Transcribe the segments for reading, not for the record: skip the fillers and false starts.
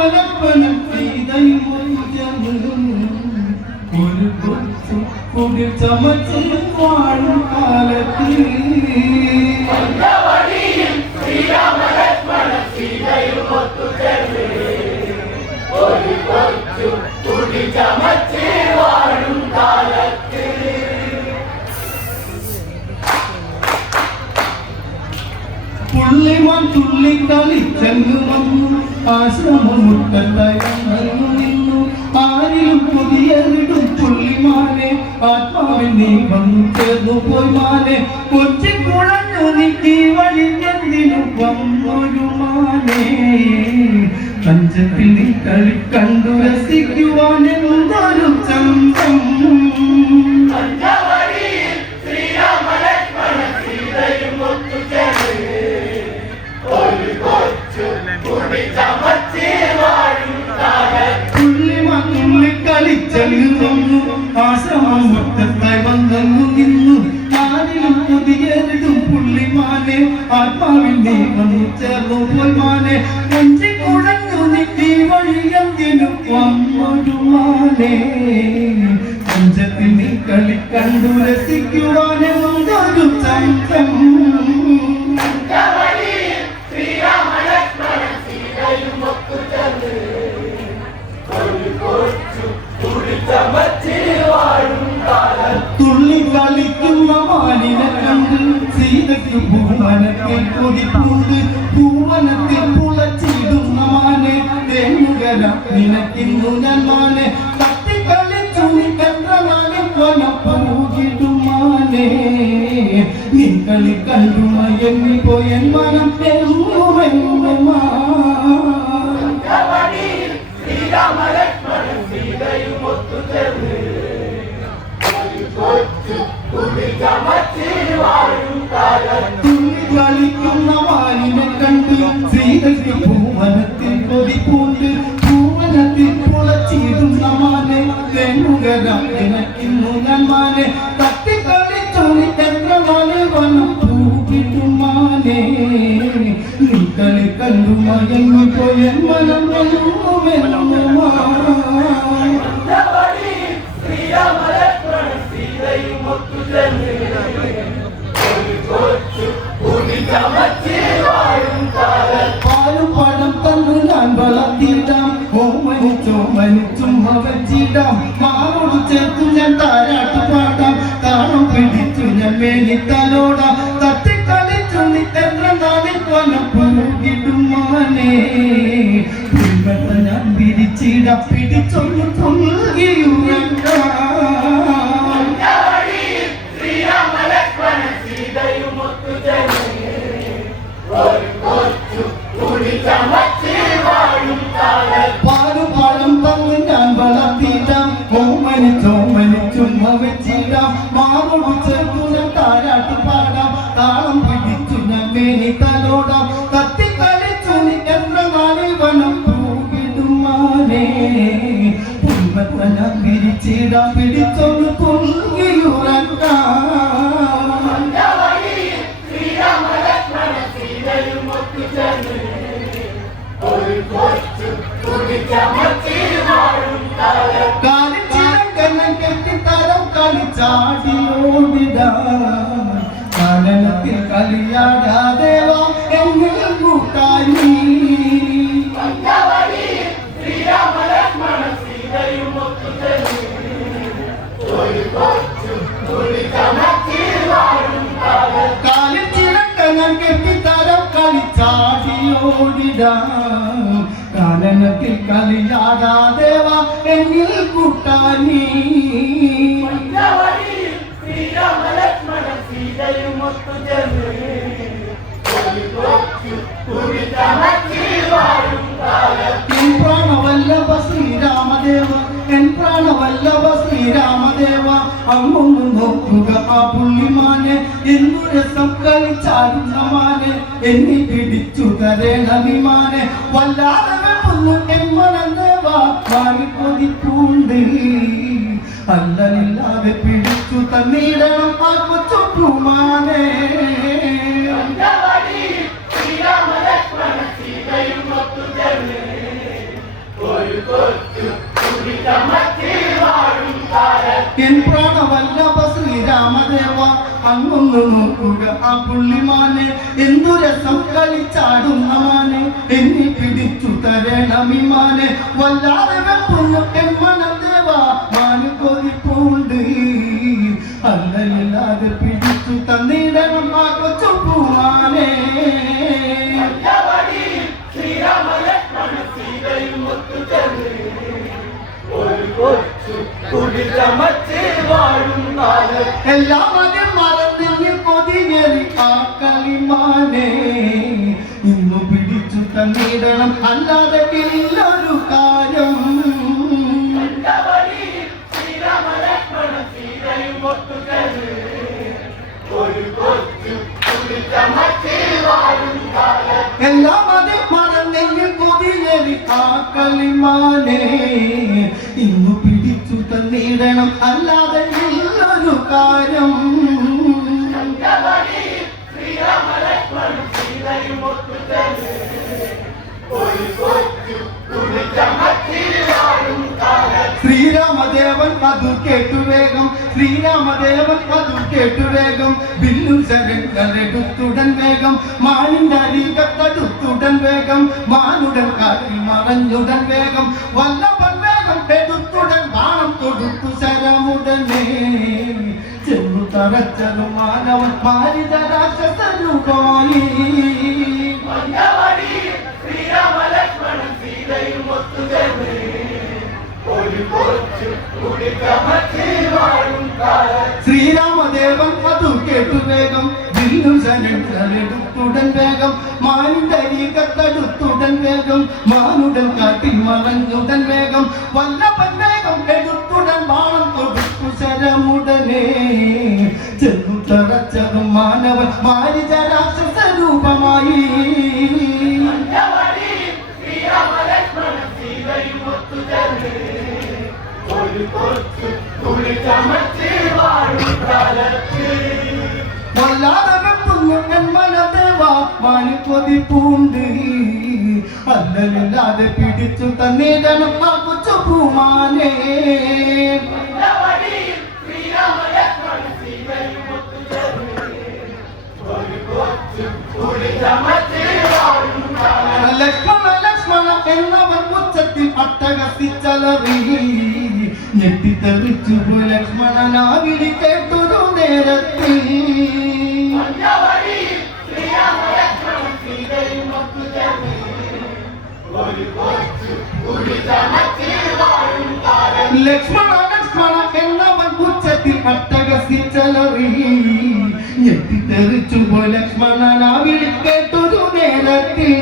ശ്രീരാമലക്ഷ്മണൻ സീതയും ഒരു കൊച്ചു കുടിൽ ചമച്ച് വാഴും കാലത്ത് ശ്രീരാമലക്ഷ്മണൻ സീതയും ഒത്തുചേർന്ന് ഒരു കൊച്ചു കുടിൽ ചമച്ച് വാഴും കാലത്ത് പുള്ളിമാൻ തുള്ളിക്കളിച്ചെന്ന് വന്നു ആശ്രമമുട്ടത്തയന്നു നിന്നു ആരിലും പുതിയറിടും പുള്ളിമാനെ ആത്മാവിൽ നീ വന്നു ചേർന്നു പോയി മാനെ കൊച്ചി കുഴഞ്ഞു നീക്കി വഴിഞ്ഞെന്തിനു വന്നൊരു മാനെ പഞ്ചത്തിൽ നീ കളി കണ്ടു രസിക്കുവാൻ എന്തൊരു ചന്തം ആശ്രമം മുറ്റത്തായി വന്നു നിന്നു ആരിലും പുതിയറിടും പുള്ളിമാനെ ആത്മാവിൽ നീ വന്നു ചേർന്നു പോയി മാനെ കൊഞ്ചി കുഴഞ്ഞു നീ വഴിയെന്തിനു വന്നൊരു മാനെ പഞ്ചത്തിൽ നീ കളി കണ്ടു രസിക്കുവാൻ എന്തൊരു ചന്തം തുള്ളി കളിക്കുന്ന മാനിനെ കണ്ട് സീതയ്ക്ക് ഭൂവനത്തിൽ കൊതിപ്പൂണ്ട് ഭൂവനത്തിൽ പുളച്ചിടുന്ന മാനെ തേങ്ങുകര നിനക്കിന്നു ഞാൻ മാനെ തട്ടിക്കളിച്ചു നീ കണ്ടാലും വനപ്പൂകിടും മാനെ നീ കളി കണ്ടുമ എന്നി പോയൻ മനം എന്നുമെന്നുമാ ശ്രീരാമലക്ഷ്മണൻ സീതയും ഒത്തുചേർന്ന് തുള്ളി കളിക്കുന്ന മാനിനെ കണ്ട് സീതയ്ക്ക് ഭൂവനത്തിൽ കൊതിപ്പൂണ്ട് ഭൂവനത്തിൽ പുളച്ചിടുന്ന മാനെ തെങ്ങുകര നിനക്കിന്നു ഞാൻ മാനെ തട്ടിക്കളിച്ചു നീ എത്ര നാല് വനം പൂകിടും മാനെ നീ കളി കണ്ടു മയങ്ങി പോയൻ മനം എന്നുമെന്നുമാ പാലും പഴം തന്നു ഞാൻ വളർത്തിയിടാം ഓമനിച്ചും അവച്ചിടാം മാറോട് ചേർത്തു ഞാൻ താരാട്ട് പാടാം താളം പിടിച്ചു ഞാൻ മേനിത്തലോടാം തട്ടിക്കളിച്ചു നീ എത്ര നാളിൽ വനപ്പൂകിടും മാനെ ഞാൻ വിരിച്ചിടാം പിടിച്ചൊന്നു തുള്ളിയുറങ്ങാം പാലും പഴം തന്നു ഞാൻ വളർത്തിയിടാം ഓമനിച്ചും അവച്ചിടാം മാറോട് ചേർത്തു ഞാൻ താരാട്ട് പാടാം താളം പിടിച്ചു ഞാൻ മേനിത്തലോടാം തട്ടിക്കളിച്ചു നീ എത്ര നാളിൽ വനം പൂകിടും മാനെ പുൽമത്ത ഞാൻ വിരിച്ചിടാം പിടിച്ചൊന്ന് തുള്ളിയുറങ്ങാം കാലിച്ചിരങ്കനം കെട്ടിത്തരം കളിച്ചാടിയോടിടാം കാനനത്തിൽ കളിയാടാദേവാ എങ്കിൽ കൂട്ടാനി കാലിച്ചിരങ്കനം കെട്ടിത്തരം കളിച്ചാടിയോടിടാം കാനനത്തിൽ കളിയാടാദേവാ എങ്കിൽ കൂട്ടാനി ശ്രീരാമലക്ഷ്മണൻ സീതയും ഒത്തുചേർന്ന് പ്രാണവല്ലഭ ശ്രീരാമദേവ എൻ പ്രാണവല്ലഭ ശ്രീരാമദേവ അങ്ങൊന്നു നോക്കുക ആ പുള്ളിമാനെ എന്തു രസം കളിച്ചാടുന്ന മാനെ എന്നി പിടിച്ചു തരേണമിമാനെ വല്ലാതെ എമ്മനന്ദേവാ കൊതിപ്പൂണ്ട് അല്ലലില്ലാതെ പിടിച്ചു തന്നിടണം ആ കൊച്ചുമാനെ എൻ പ്രാണവല്ലഭ ശ്രീരാമദേവ അങ്ങൊന്ന് നോക്കുക ആ പുള്ളിമാനെ എന്തു രസം കളിച്ചാടുന്ന മാനെ എന്നെ പിടിച്ചു തരണമിമാനെ വല്ലാതെ വെക്കുന്നു എൻ മനദേവ മാന് കൊതിപ്പൂണ്ട് അല്ലല്ലാതെ പിടിച്ചു തന്നിടണം ആ കൊച്ചു പൂമാനെ എല്ലാം അതിൽ മറന്നിൽ കൊതിയേറി ആ കളിമാനെ ഇന്നു പിടിച്ചു തന്നിടണം അല്ലാതെ ഇല്ലൊരു കാര്യം എല്ലാം അതിൽ മറന്നിൽ കൊതിയേറി ആ കളിമാനെ ഇന്നു പിടിച്ചു തന്നിടണം അല്ലാതെ ഇല്ലൊരു കാര്യം ശ്രീരാമദേവൻ അതു കേട്ടു വേഗം ശ്രീരാമദേവൻ അതു കേട്ടു വേഗം ബില്ലു ശരടുത്തുടൻ വേഗം മാനിന്റെ അരികത്തടുത്തുടൻ വേഗം മാനുടൻ കാട്ടിൽ മറഞ്ഞുടൻ വേഗം വല്ലഭൻ വേഗം എടുത്തുടൻ ബാണം തൊടുത്തു ശരമുടനെ ചെന്നു തറച്ചതു മാനവൻ മാരിത രാക്ഷസരൂപമായി ശ്രീരാമദേവൻ അതു കേട്ടു വേഗം ബില്ലു ശരടുത്തുടൻ വേഗം മാനിന്റെ അരികത്തടുത്തുടൻ വേഗം മാനുടൻ കാട്ടിൽ മറഞ്ഞുടൻ വേഗം വല്ലഭൻ വേഗം എടുത്തുടൻ ബാണം തൊടുത്തു ശരമുടനെ ചെന്നു തറച്ചതും മാനവൻ മാരിത രാക്ഷസരൂപമായി വല്ലാതെ വെക്കുന്നു എൻ മനദേവ മാനി കൊതിപ്പൂണ്ട് അല്ലല്ലാതെ പിടിച്ചു തന്നിടണം ആ കൊച്ചു പൂമാനെ ലക്ഷ്മണ ലക്ഷ്മണ എന്നവൻ ഉച്ചത്തിൽ അട്ടഹസിച്ചലറി ഞെട്ടിത്തെറിച്ചു പോയി ലക്ഷ്മണനാ വിളി കേട്ടൊരു നേരത്തിൽ ലക്ഷ്മണ ലക്ഷ്മണ എന്നവൻ ഉച്ചത്തിൽ അട്ടഹസിച്ചലറി ഞെട്ടിത്തെറിച്ചു പോയി ലക്ഷ്മണനാ വിളി കേട്ടൊരു നേരത്തിൽ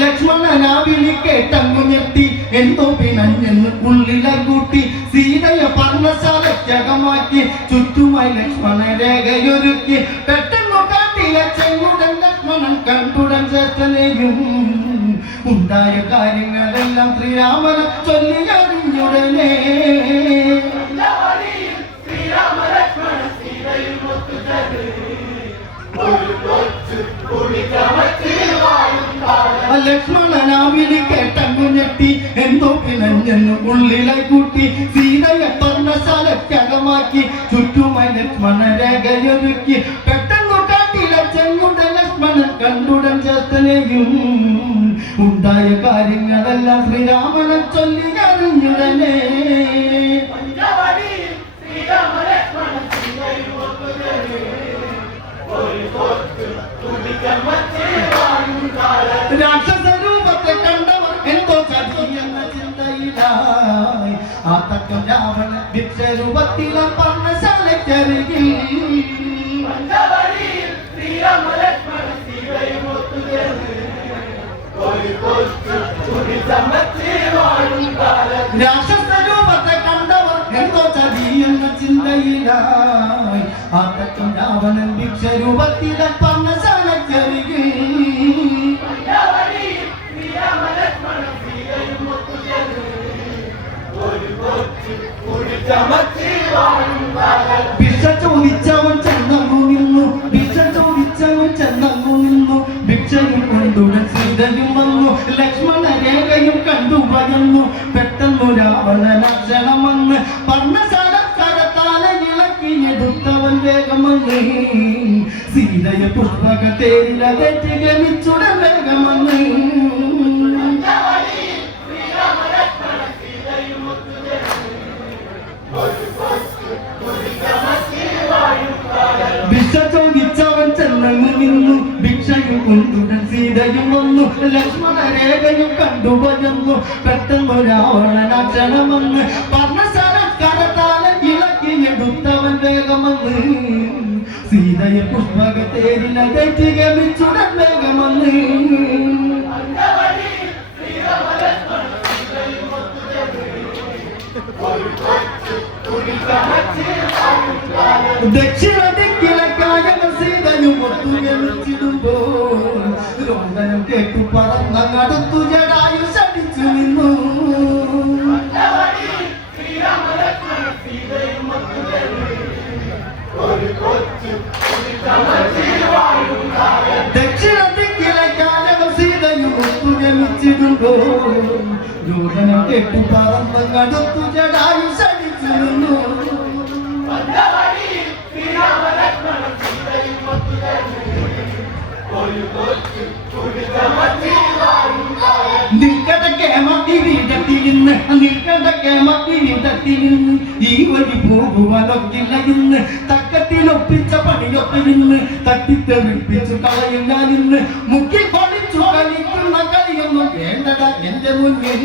ലക്ഷ്മണനാ വിളി കേട്ടങ്ങു ഞെട്ടി എന്തോ പിണഞ്ഞെന്ന് ഉള്ളിലെ കൂട്ടി സീതയെ പർണശാലയ്ക്കകമാക്കി ചുറ്റുമായി ലക്ഷ്മണ രേഖയൊരുക്കി പെട്ടെന്നു കാട്ടിലെ ചെങ്ങുടൻ ലക്ഷ്മണൻ കണ്ടുടൻ ചേട്ടനെയും ഉണ്ടായ കാര്യങ്ങളെല്ലാം ശ്രീരാമനെ ചൊല്ലി അറിഞ്ഞുടനെ ലക്ഷ്മണനാ വിളി കേട്ടങ്ങു ഞെട്ടി എന്തോ പിണഞ്ഞെന്ന് ഉള്ളിലെ കൂട്ടി സീതയെ പർണശാലയ്ക്കകമാക്കി ചുറ്റുമായി ലക്ഷ്മണ രേഖയൊരുക്കി പെട്ടെന്നു കാട്ടിലെ ചെങ്ങുടൻ ലക്ഷ്മണൻ കണ്ടുടൻ ചേട്ടനെയും ഉണ്ടായ കാര്യങ്ങളെല്ലാം ശ്രീരാമനെ ചൊല്ലി അറിഞ്ഞുടനെ രാക്ഷസരൂപത്തെ കണ്ടവർ എന്തോ ചതിയെന്ന ചിന്തയിലായി ആ തക്കം രാവണ ഭിക്ഷരൂപത്തിലെ പർണശാലയ്ക്കരികിൽ രാക്ഷസരൂപത്തെ കണ്ടവർ എന്തോ ചതിയെന്ന ചിന്തയിലായി ആ തക്കം രാവണൻ ഭിക്ഷരൂപത്തിലെ പർണശാലയ്ക്കരികിൽ ഭിക്ഷ ചോദിച്ചവൻ ചെന്നങ്ങു നിന്നു ഭിക്ഷ ചോദിച്ചവൻ ചെന്നങ്ങു സീതയും വന്നു ലക്ഷ്മണ രേഖയും കണ്ടു ഭയന്നു പെട്ടെന്നു രാവണലക്ഷണം വന്ന് പർണശാലക്കാരത്താലെ ഇളക്കിയെടുത്തവൻ വേഗമന്ന് സീതയെ പുഷ്പകത്തേരിലതേറ്റ് ഗമിച്ചുടൻ വേഗമന്ന് ഭിക്ഷ ചോദിച്ചവൻ ചെന്നങ്ങ് നിന്നു ഭിക്ഷയും കൊണ്ടുടൻ സീതയും വന്നു ലക്ഷ്മണ രേഖയും കണ്ടു ഭയന്നു പെട്ടെന്ന് രാവണലക്ഷണം വന്ന് പർണശാലക്കാരത്താലെ ഇളക്കിയെടുത്തവൻ വേഗമന്ന് സീതയെ പുഷ്പകത്തേരിലതേറ്റ് ഗമിച്ചുടൻ വേഗമന്ന് ദക്ഷിണ ദിക്കിലക്കായ സീതയും ഒത്തുഗമിച്ചിടുമ്പോൾ രോദനം കേട്ടു പറന്നങ്ങടുത്തു ജടായു ശടിച്ചു നിന്നു ദക്ഷിണ ദിക്കിലക്കായ സീതയും ഒത്തുഗമിച്ചിടുമ്പോൾ രോദനം കേട്ടു പറന്നങ്ങടുത്തു ജടായു ശടിച്ചു നിന്നു നിൽക്കടക്കേമത്തിരിടത്തിലിന്ന് ഈ വഴി പോകുവാനൊക്കില്ല ഇന്ന് തക്കത്തിലൊപ്പിച്ച പണിയൊക്കെ ഇന്ന് തട്ടിത്തെറിപ്പിച്ചു കളയും ഞാൻ ഇന്ന് മുക്കി പൊളിച്ചു കളിക്കുന്ന കളിയൊന്നും വേണ്ടട എന്റെ മുന്നിൽ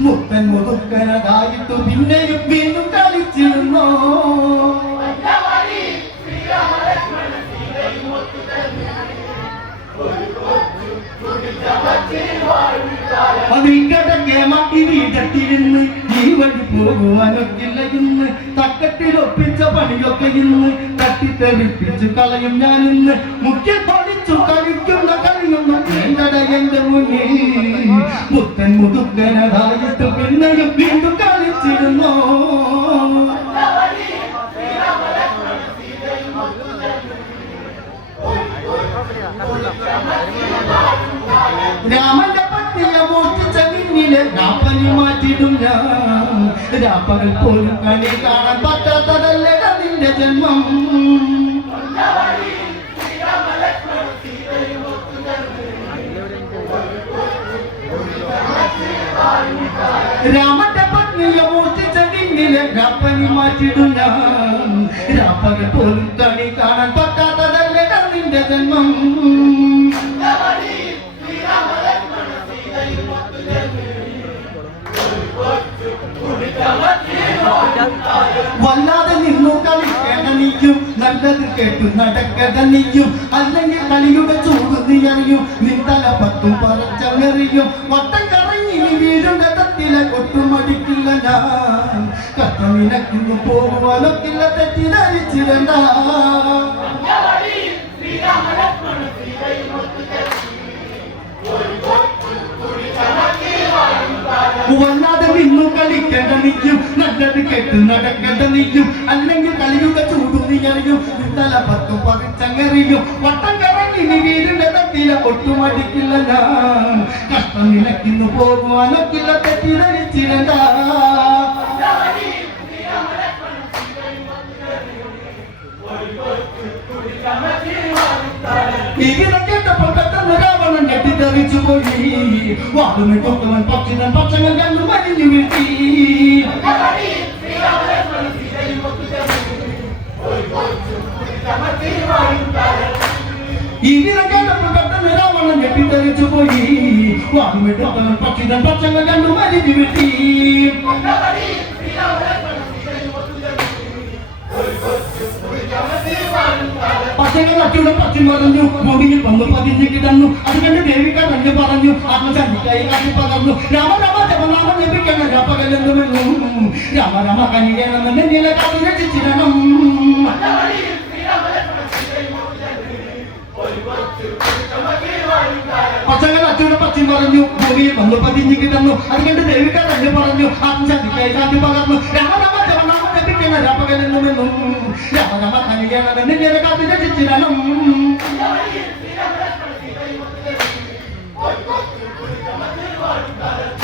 മുത്തൻ മുതുക്കനതായിട്ടു പിന്നെയും വീണ്ടും കളിച്ചിരുന്നോ അതിൽക്കടക്കേമത്തിരിടത്തിലിന്ന് ഈ വഴി പോകുവാനൊക്കില്ല ഇന്ന് തക്കത്തിലൊപ്പിച്ച പണിയൊക്കെ ഇന്ന് തട്ടിത്തെറിപ്പിച്ചു കളയും ഞാൻ ഇന്ന് മുഖ്യ പൊളിച്ചു കളിക്കുന്ന കളിയൊന്നും വേണ്ടട എന്റെ മുന്നിൽ മുത്തൻ മുതുക്കനതായിട്ട് പിന്നെയും വീണ്ടും കളിച്ചിരുന്നോ രാമന്റെ പത്നിയെ മോഷ്ടിച്ച പിന്നിലെ രാപ്പനി മാറ്റിടും ഞാൻ രാപ്പകൽ പോലും കണി കാണാൻ പറ്റാത്തതല്ലട നിന്റെ ജന്മം രാമന്റെ പത്നിയെ മോഷ്ടിച്ച പിന്നിലെ രാപ്പനി മാറ്റിടും ഞാൻ രാപ്പകൽ പോലും കണി കാണാൻ പറ്റാത്തതല്ലട നിന്റെ ജന്മം വല്ലാതെ നിന്നു കളിക്കേണ്ട നീയും നല്ലത് കേട്ടു നടക്കേണ്ട നീയും അല്ലെങ്കിൽ കളിയുടെ ചൂട് നീ അറിയും നിന്തല പത്തും പറച്ചെറിയും വട്ടം കറങ്ങി വീഴും ഗതത്തിലെ ഒട്ടുമടിക്കില്ല ഞാൻ കഥ നിനക്കിന്നു പോകുവാനൊക്കില്ല തെറ്റിദ്ധരിച്ചിടണ്ട വല്ലാതെ നിന്നു കളിക്കേണ്ട നീയും നല്ലത് കേട്ട് നടക്കേണ്ട നീയും അല്ലെങ്കിൽ കളിയുടെ ചൂടു നീ അറിയും തല പത്തും പറിച്ചങ്ങറിയും വട്ടം കറങ്ങി നീ വീടിന്റെ തട്ടിലെ ഒട്ടുമടിക്കില്ല ഞാൻ കഷ്ടം നിനക്കിന്നു പോകുവാനൊക്കില്ല തെറ്റിദ്ധരിച്ചിടണ്ട ഇതിനെ കേട്ടപ്പോൾ പെട്ടെന്ന് രാവണൻ ഞെട്ടിത്തെറിച്ചു പോയി വാളുമേ കൊത്തവൻ പക്ഷിതൻ പക്ഷങ്ങൾ കണ്ടു മരിഞ്ഞു വീഴ്ത്തി ഇതിനെ കേട്ടപ്പോൾ പെട്ടെന്ന് രാവണൻ ഞെട്ടിത്തെറിച്ചു പോയി വാളുമേ കൊത്തവൻ പക്ഷിതൻ പക്ഷങ്ങൾ കണ്ടു മരിഞ്ഞു വീഴ്ത്തി പക്ഷങ്ങൾ അച്ഛയുടെ പക്ഷി പറഞ്ഞു ഭൂമിയിൽ വന്നു പതിഞ്ഞു കിടന്നു അത് കണ്ട് ദേവിക തന്നെ പറഞ്ഞു ആത്മശാന്തിക്കായി കാട്ടി പകർന്നു രാമ രാമ ജപനാമം ജപിക്കണം രാപ്പകലെന്നു രാമ രാമ കനികണമെന്ന് നില കാത്തു രക്ഷിച്ചിരണം പക്ഷങ്ങൾ അച്ഛയുടെ പക്ഷി പറഞ്ഞു ഭൂമിയിൽ വന്നു പതിഞ്ഞു കിടന്നു അത് കണ്ട് ദേവിക തന്നെ പറഞ്ഞു ആത്മശാന്തിക്കായി കാട്ടി പകർന്നു രാമ രാമ ജപനാമം ജപിക്കണം രാപ്പകലെന്നുമെന്നും രാമ രാമ കനികണമെന്ന് നില കാത്തു രക്ഷിച്ചിരണം ഒരു കൊച്ചു കുടി ചമച്ച് പാടും കാലത്ത്